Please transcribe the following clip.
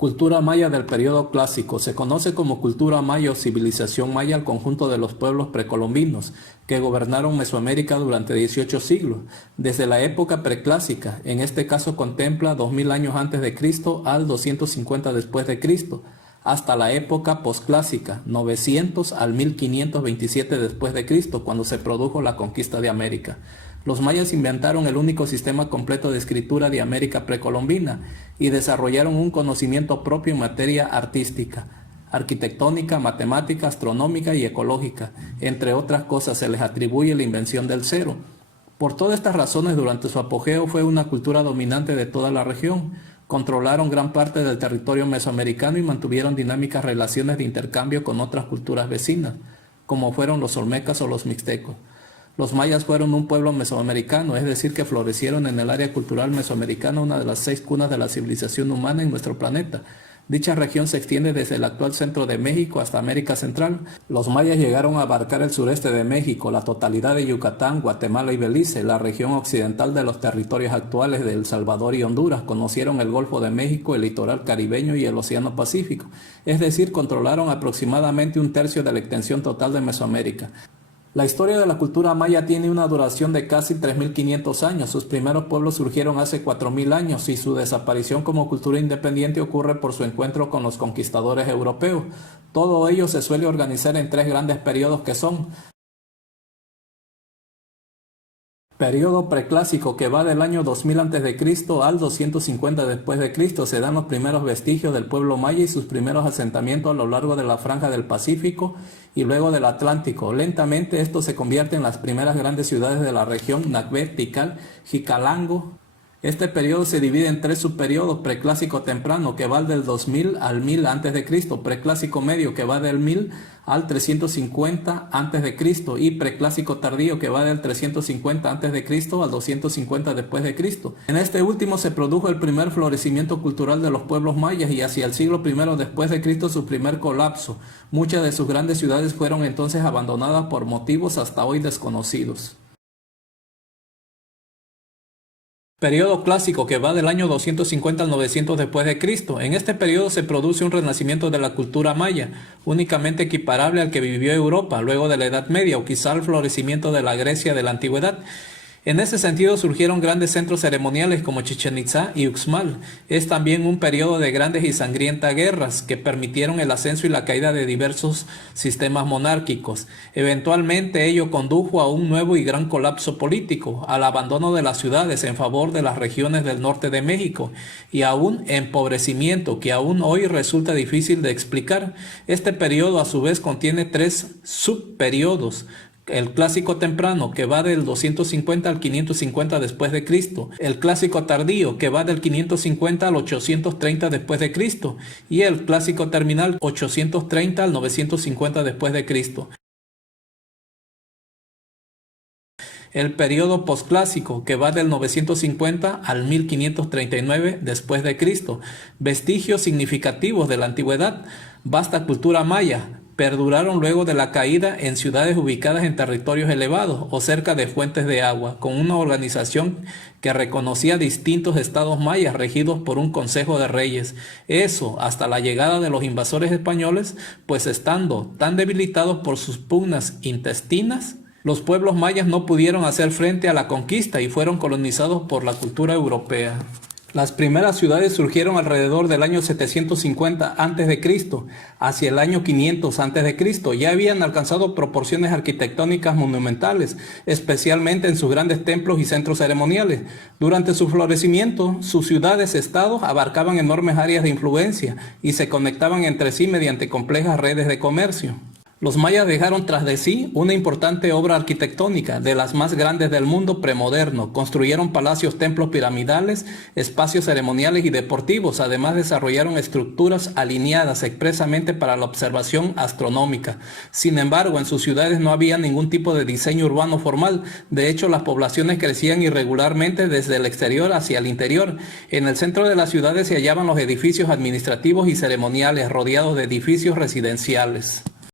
Cultura maya del periodo clásico. Se conoce como cultura maya o civilización maya al conjunto de los pueblos precolombinos que gobernaron Mesoamérica durante 18 siglos, desde la época preclásica, en este caso contempla 2000 años antes de Cristo al 250 después de Cristo, hasta la época posclásica, 900 al 1527 después de Cristo, cuando se produjo la conquista de América. Los mayas inventaron el único sistema completo de escritura de América precolombina y desarrollaron un conocimiento propio en materia artística, arquitectónica, matemática, astronómica y ecológica. Entre otras cosas, se les atribuye la invención del cero. Por todas estas razones, durante su apogeo fue una cultura dominante de toda la región. Controlaron gran parte del territorio mesoamericano y mantuvieron dinámicas relaciones de intercambio con otras culturas vecinas, como fueron los olmecas o los mixtecos. Los mayas fueron un pueblo mesoamericano, es decir, que florecieron en el área cultural mesoamericana, una de las 6 cunas de la civilización humana en nuestro planeta. Dicha región se extiende desde el actual centro de México hasta América Central. Los mayas llegaron a abarcar el sureste de México, la totalidad de Yucatán, Guatemala y Belice, la región occidental de los territorios actuales de El Salvador y Honduras. Conocieron el Golfo de México, el litoral caribeño y el Océano Pacífico. Es decir, controlaron aproximadamente 1/3 de la extensión total de Mesoamérica. La historia de la cultura maya tiene una duración de casi 3500 años. Sus primeros pueblos surgieron hace 4000 años y su desaparición como cultura independiente ocurre por su encuentro con los conquistadores europeos. Todo ello se suele organizar en 3 grandes periodos que son: periodo preclásico, que va del año 2000 a.C. al 250 después de Cristo. Se dan los primeros vestigios del pueblo maya y sus primeros asentamientos a lo largo de la franja del Pacífico y luego del Atlántico. Lentamente esto se convierte en las primeras grandes ciudades de la región: Nacbet, Tikal, Jicalango. Este periodo se divide en 3 subperiodos: preclásico temprano, que va del 2000 al 1000 a.C., preclásico medio, que va del 1000 al 350 a.C., y preclásico tardío, que va del 350 a.C. al 250 después de Cristo. En este último se produjo el primer florecimiento cultural de los pueblos mayas y hacia el siglo I después de Cristo su primer colapso. Muchas de sus grandes ciudades fueron entonces abandonadas por motivos hasta hoy desconocidos. Periodo clásico, que va del año 250 al 900 después de Cristo. En este periodo se produce un renacimiento de la cultura maya, únicamente equiparable al que vivió Europa luego de la Edad Media o quizá al florecimiento de la Grecia de la Antigüedad. En ese sentido surgieron grandes centros ceremoniales como Chichén Itzá y Uxmal. Es también un periodo de grandes y sangrientas guerras que permitieron el ascenso y la caída de diversos sistemas monárquicos. Eventualmente ello condujo a un nuevo y gran colapso político, al abandono de las ciudades en favor de las regiones del norte de México y a un empobrecimiento que aún hoy resulta difícil de explicar. Este periodo a su vez contiene 3 subperiodos: el clásico temprano, que va del 250 al 550 después de Cristo, el clásico tardío, que va del 550 al 830 después de Cristo, y el clásico terminal, 830 al 950 después de Cristo. El periodo posclásico, que va del 950 al 1539 después de Cristo. Vestigios significativos de la antigüedad. Vasta cultura maya. Perduraron luego de la caída en ciudades ubicadas en territorios elevados o cerca de fuentes de agua, con una organización que reconocía distintos estados mayas regidos por un consejo de reyes. Eso hasta la llegada de los invasores españoles, pues estando tan debilitados por sus pugnas intestinas, los pueblos mayas no pudieron hacer frente a la conquista y fueron colonizados por la cultura europea. Las primeras ciudades surgieron alrededor del año 750 a.C. Hacia el año 500 a.C. ya habían alcanzado proporciones arquitectónicas monumentales, especialmente en sus grandes templos y centros ceremoniales. Durante su florecimiento, sus ciudades-estados abarcaban enormes áreas de influencia y se conectaban entre sí mediante complejas redes de comercio. Los mayas dejaron tras de sí una importante obra arquitectónica, de las más grandes del mundo premoderno. Construyeron palacios, templos piramidales, espacios ceremoniales y deportivos. Además desarrollaron estructuras alineadas expresamente para la observación astronómica. Sin embargo, en sus ciudades no había ningún tipo de diseño urbano formal. De hecho, las poblaciones crecían irregularmente desde el exterior hacia el interior. En el centro de las ciudades se hallaban los edificios administrativos y ceremoniales, rodeados de edificios residenciales.